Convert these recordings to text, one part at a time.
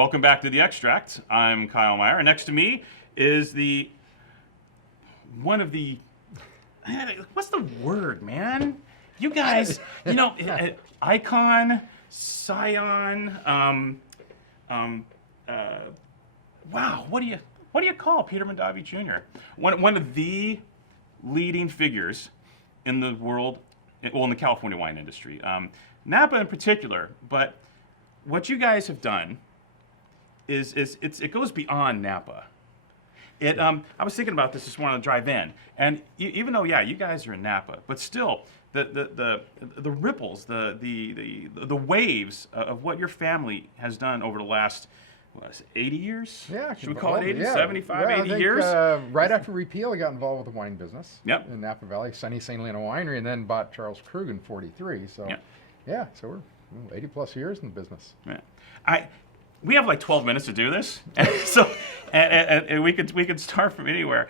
Welcome back to The Extract. I'm Kyle Meyer, and next to me is one of the, what's the word, man? You guys, icon, scion, wow, what do you call Peter Mondavi Jr.? One of the leading figures in the world, well, in the California wine industry, Napa in particular. But what you guys have done is it goes beyond Napa. I was thinking about this when I drive in, and even though you guys are in Napa, but still the ripples, the waves of what your family has done over the last 80 years? Yeah. Should we call it 80, 75, 80 years? Right after repeal, I got involved with the wine business. Yep. In Napa Valley, Sunny St. Helena Winery, and then bought Charles Krug in '43. So, so we're 80 plus years in the business. Yeah. We have like 12 minutes to do this, and we could start from anywhere.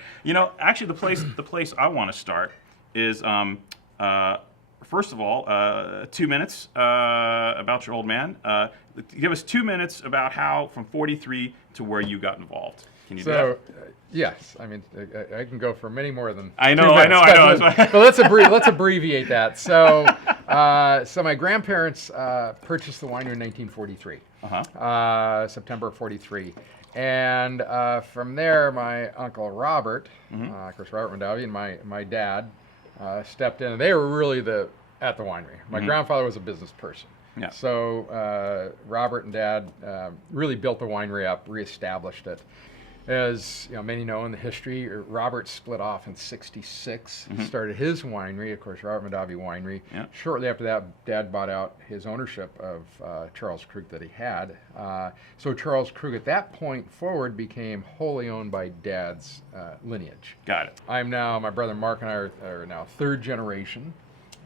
Actually, the place I want to start is first of all, 2 minutes about your old man. Give us 2 minutes about how from 43 to where you got involved. Can you do that? Yes. I mean, I can go for many more than. I know. But let's abbreviate that. So my grandparents purchased the winery in 1943. September 43. And from there, my uncle Robert, of course, Robert Mondavi, and my dad stepped in. And they were really at the winery. My grandfather was a business person. Yeah. So Robert and Dad really built the winery up, reestablished it. As many know in the history, Robert split off in '66. He started his winery, of course, Robert Mondavi Winery. Yeah. Shortly after that, Dad bought out his ownership of Charles Krug that he had. So Charles Krug at that point forward became wholly owned by Dad's lineage. Got it. My brother Mark and I are now third generation.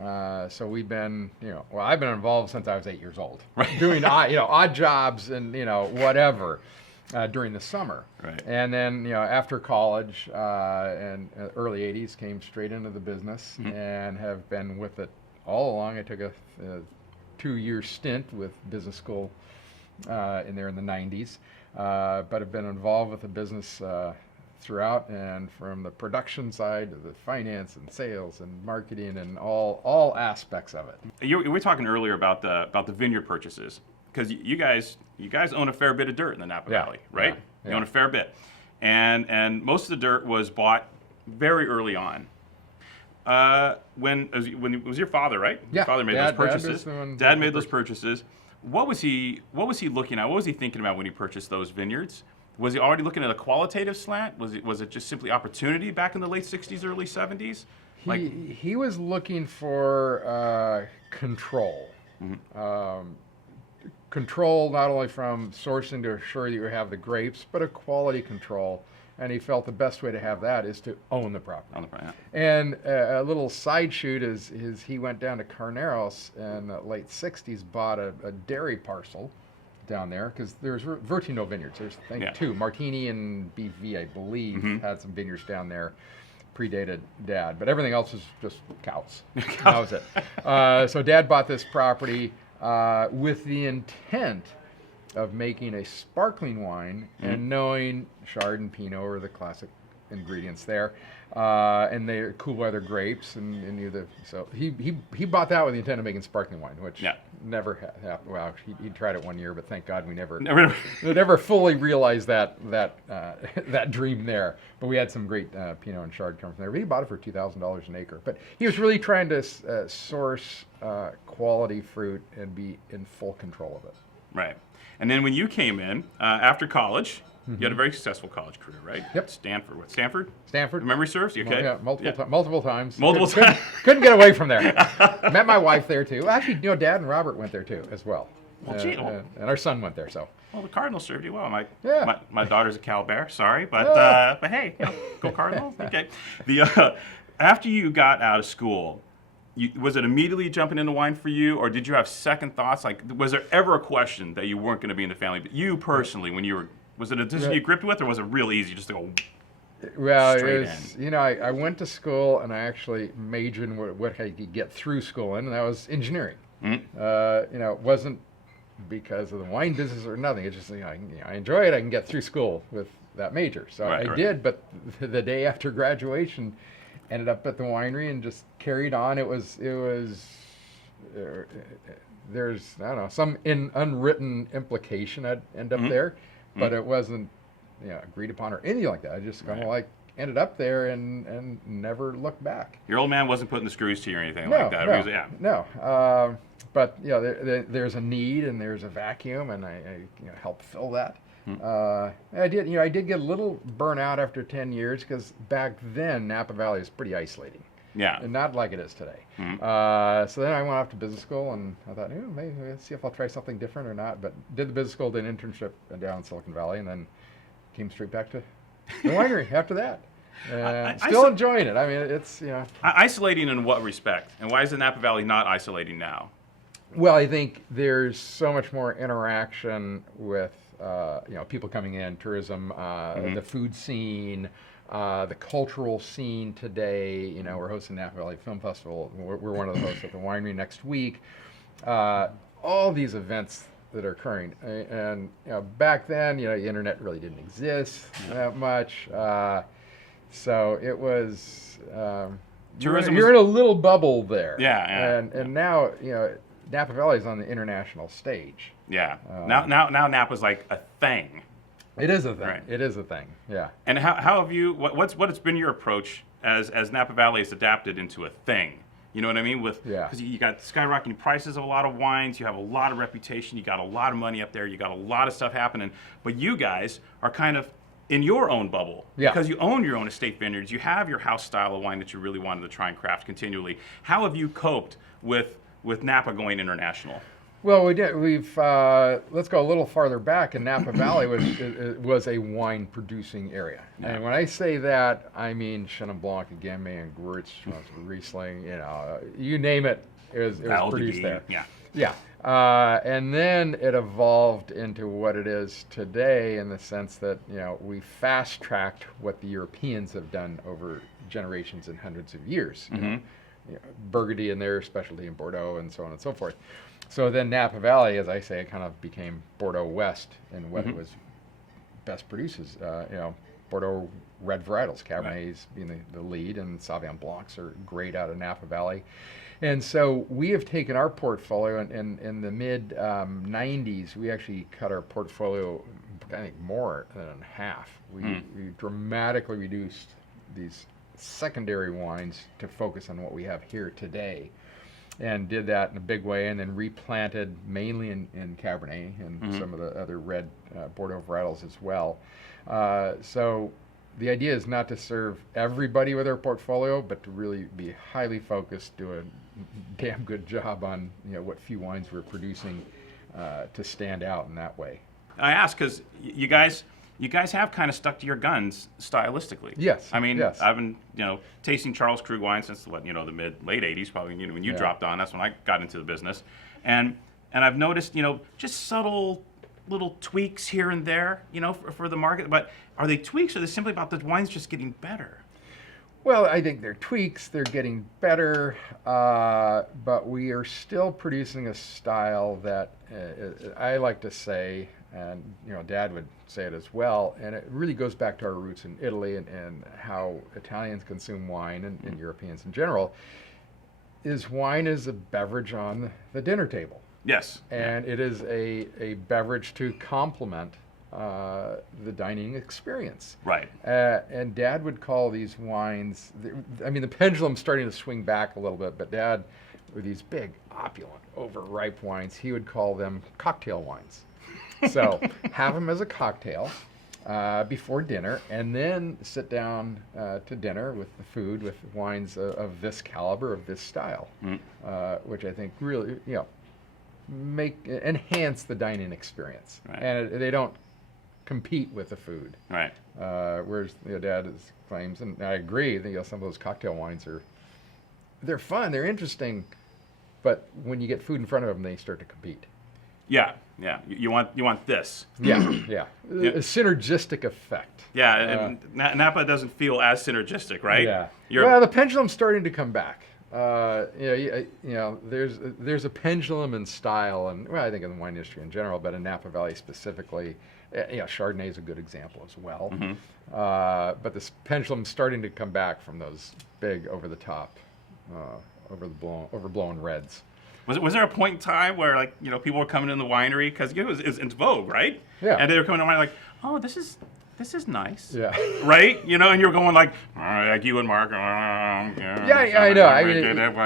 So we've been, I've been involved since I was 8 years old, right. Doing odd jobs and whatever during the summer. Right. And then after college and early '80s, came straight into the business and have been with it all along. I took a 2-year stint with business school in the '90s, but have been involved with the business throughout, and from the production side to the finance and sales and marketing and all aspects of it. We were talking earlier about the vineyard purchases, because you guys own a fair bit of dirt in the Napa Valley, right? Yeah. You own a fair bit, and most of the dirt was bought very early on. When it was your father, right? Yeah. Your father made those purchases. Dad made those purchases. What was he looking at? What was he thinking about when he purchased those vineyards? Was he already looking at a qualitative slant? Was it just simply opportunity back in the late '60s, early '70s? He was looking for control. Control not only from sourcing to assure that you have the grapes, but a quality control. And he felt the best way to have that is to own the property. And a little side shoot is he went down to Carneros in the late '60s, bought a dairy parcel down there, because there's virtually no vineyards. There's two, Martini and BV, I believe, had some vineyards down there, predated Dad, but everything else is just cows. That was it. So Dad bought this property with the intent of making a sparkling wine, and knowing Chard and Pinot are the classic ingredients there, and they're cool weather grapes, so he bought that with the intent of making sparkling wine, which never happened. Well, he tried it 1 year, but thank God we never fully realized that dream there. But we had some great Pinot and Chard come from there. But he bought it for $2,000 an acre. But he was really trying to source quality fruit and be in full control of it. Right. And then when you came in after college, you had a very successful college career, right? Yep. Stanford. Stanford. Stanford. Memory serves. You okay? Yeah, multiple times. Multiple times. Couldn't get away from there. Met my wife there too. Actually, Dad and Robert went there too, as well. And our son went there. So. Well, the Cardinals served you well. My daughter's a Cal Bear. Sorry, but hey, go Cardinals. Okay. After you got out of school, was it immediately jumping into wine for you, or did you have second thoughts? Like, was there ever a question that you weren't going to be in the family? But you personally, when you were, was it a decision you gripped with, or was it real easy just to go Well, straight it was, in? I went to school and I actually majored in what I could get through school in, and that was engineering. Mm-hmm. Wasn't because of the wine business or nothing. It's just, I enjoy it. I can get through school with that major. So I did, but the day after graduation, ended up at the winery and just carried on. It was there's, I don't know, some unwritten implication I'd end up there, but it wasn't, agreed upon or anything like that. I just kind of like ended up there and never looked back. Your old man wasn't putting the screws to you or anything like that. No. But there's a need and there's a vacuum, and I helped fill that. I did get a little burnout after 10 years, because back then Napa Valley was pretty isolating. Yeah. And not like it is today. So then I went off to business school, and I thought, maybe let's see if I'll try something different or not. But did the business school, did an internship down in Silicon Valley, and then came straight back to the winery after that. Still enjoying it. I mean, it's, Isolating in what respect? And why is the Napa Valley not isolating now? Well, I think there's so much more interaction with, people coming in, tourism, the food scene, the cultural scene today. We're hosting Napa Valley Film Festival. We're one of the hosts at the winery next week. All these events that are occurring. And back then, the internet really didn't exist that much. So it was, tourism you're in a little bubble there. Yeah. And now, Napa Valley is on the international stage. Yeah. Now Napa's like a thing. It is a thing. Right. It is a thing. Yeah. And how have you? What has been your approach as Napa Valley has adapted into a thing? You know what I mean? Because you got skyrocketing prices of a lot of wines. You have a lot of reputation. You got a lot of money up there. You got a lot of stuff happening. But you guys are kind of in your own bubble, because you own your own estate vineyards. You have your house style of wine that you really wanted to try and craft continually. How have you coped with Napa going international? Well, we did. Let's go a little farther back. And Napa Valley was a wine producing area. Yeah. And when I say that, I mean Chenin Blanc, Gamay, and Gewurz, Riesling. You name it. It was produced there. Yeah. And then it evolved into what it is today, in the sense that we fast tracked what the Europeans have done over generations and hundreds of years. Burgundy in their specialty in Bordeaux, and so on and so forth. So then Napa Valley, as I say, it kind of became Bordeaux West in what it was best produces. Bordeaux red varietals, Cabernets being the lead, and Sauvignon Blancs are great out of Napa Valley. And so we have taken our portfolio, and in the mid 90s, we actually cut our portfolio, I think, more than in half. We dramatically reduced these secondary wines to focus on what we have here today, and did that in a big way, and then replanted mainly in Cabernet and some of the other red Bordeaux varietals as well. So the idea is not to serve everybody with our portfolio, but to really be highly focused, do a damn good job on what few wines we're producing to stand out in that way. I ask because you guys have kind of stuck to your guns stylistically. Yes. I mean, yes. I've been, tasting late '80s, probably, when you dropped on. That's when I got into the business. And I've noticed, just subtle little tweaks here and there, for the market. But are they tweaks, or are they simply about the wines just getting better? Well, I think they're tweaks. They're getting better, but we are still producing a style that I like to say, and Dad would say it as well, and it really goes back to our roots in Italy and how Italians consume wine, and Europeans in general, is wine is a beverage on the dinner table. Yes. And it is a beverage to complement the dining experience. Right. And Dad would call these wines, the pendulum's starting to swing back a little bit, but Dad, with these big, opulent, overripe wines, he would call them cocktail wines. So have them as a cocktail before dinner, and then sit down to dinner with the food with wines of this caliber, of this style, which I think really, enhance the dining experience. Right. And they don't compete with the food. Right. Whereas Dad claims, and I agree, some of those cocktail wines they're fun, they're interesting, but when you get food in front of them, they start to compete. Yeah. You want this. Yeah. A synergistic effect. Yeah, and Napa doesn't feel as synergistic, right? Yeah. Well, the pendulum's starting to come back. there's a pendulum in style, and well, I think in the wine industry in general, but in Napa Valley specifically, Chardonnay is a good example as well. But this pendulum's starting to come back from those big over-the-top, overblown reds. Was there a point in time where, like, people were coming in the winery because it was in vogue, right? Yeah. And they were coming to the winery like, oh, this is nice. Yeah. Right? And you're going like you and Mark. I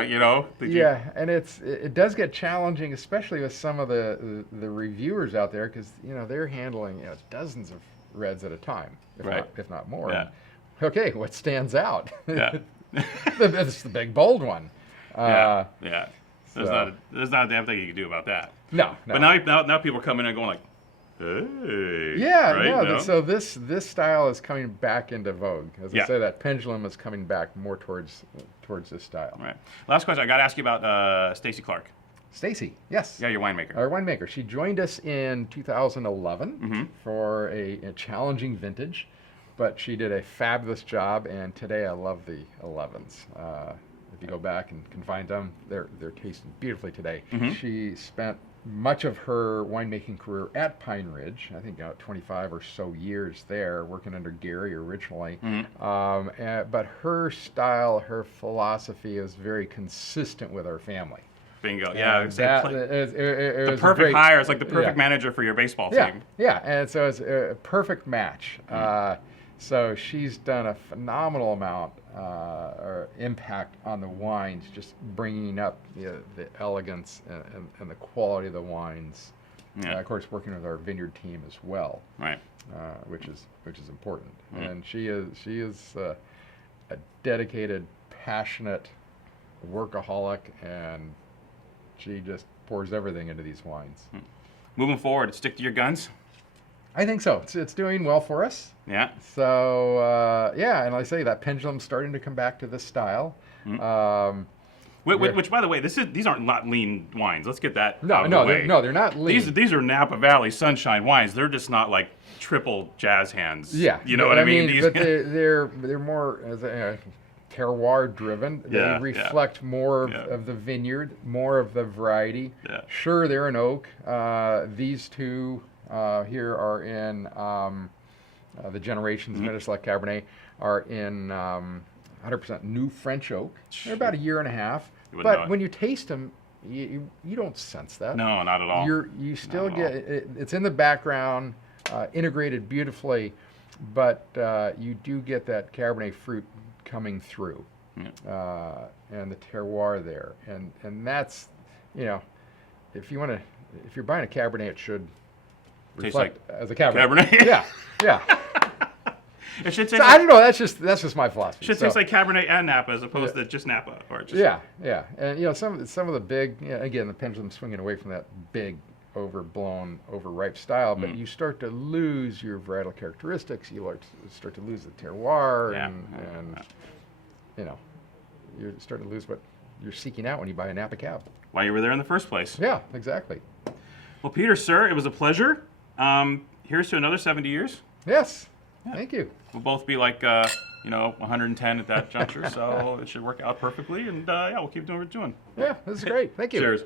know. And it does get challenging, especially with some of the reviewers out there, because they're handling dozens of reds at a time, if not more. Yeah. Okay, what stands out? Yeah. It's the big bold one. Yeah. There's not a damn thing you can do about that. No. But now people are coming in and going like, hey. Yeah, right? no. So this style is coming back into vogue. As I Yeah. say, that pendulum is coming back more towards this style. Right. Last question. I got to ask you about Stacy Clark. Stacy, yes. Yeah, your winemaker. Our winemaker. She joined us in 2011 for a challenging vintage, but she did a fabulous job, and today I love the 11s. If you go back and can find them, they're tasting beautifully today. She spent much of her winemaking career at Pine Ridge, I think 25 or so years there, working under Gary originally. But her style, her philosophy is very consistent with our family. Bingo. Yeah. And the perfect hire. It's like the perfect manager for your baseball team. Yeah, and so it's a perfect match. So she's done a phenomenal amount or impact on the wines, just bringing up the elegance and the quality of the wines. Of course, working with our vineyard team as well, right? Which is important. And she is a dedicated, passionate workaholic, and she just pours everything into these wines. Moving forward, stick to your guns. I think so. It's doing well for us. Yeah. So and like I say, that pendulum's starting to come back to this style. Which, by the way, these aren't not lean wines. Let's get that out of the way. They're not lean. These are Napa Valley Sunshine wines. They're just not like triple jazz hands. Yeah. You know what I mean? But they're more terroir driven. They reflect more of the vineyard, more of the variety. Yeah. Sure, they're an oak. These two here are in the Generations Vintage Select Cabernet are in 100% new French oak. They're about a year and a half. But when you taste them, you don't sense that. No, not at all. You still get it's in the background, integrated beautifully, but you do get that Cabernet fruit coming through, and the terroir there, and that's if you're buying a Cabernet, it should reflect as a Cabernet. Yeah. It should So I don't know. That's just my philosophy. It should taste like Cabernet and Napa as opposed to just Napa, or just Yeah. And some of the big, again, the pendulum swinging away from that big, overblown, overripe style, but you start to lose your varietal characteristics. You start to lose the terroir, and you start to lose what you're seeking out when you buy a Napa Cab. Why you were there in the first place. Yeah, exactly. Well, Peter, sir, it was a pleasure. Here's to another 70 years. Yes. Thank you. We'll both be like, 110 at that juncture, so it should work out perfectly. And we'll keep doing what we're doing. Yeah, this is great. Thank you. Cheers.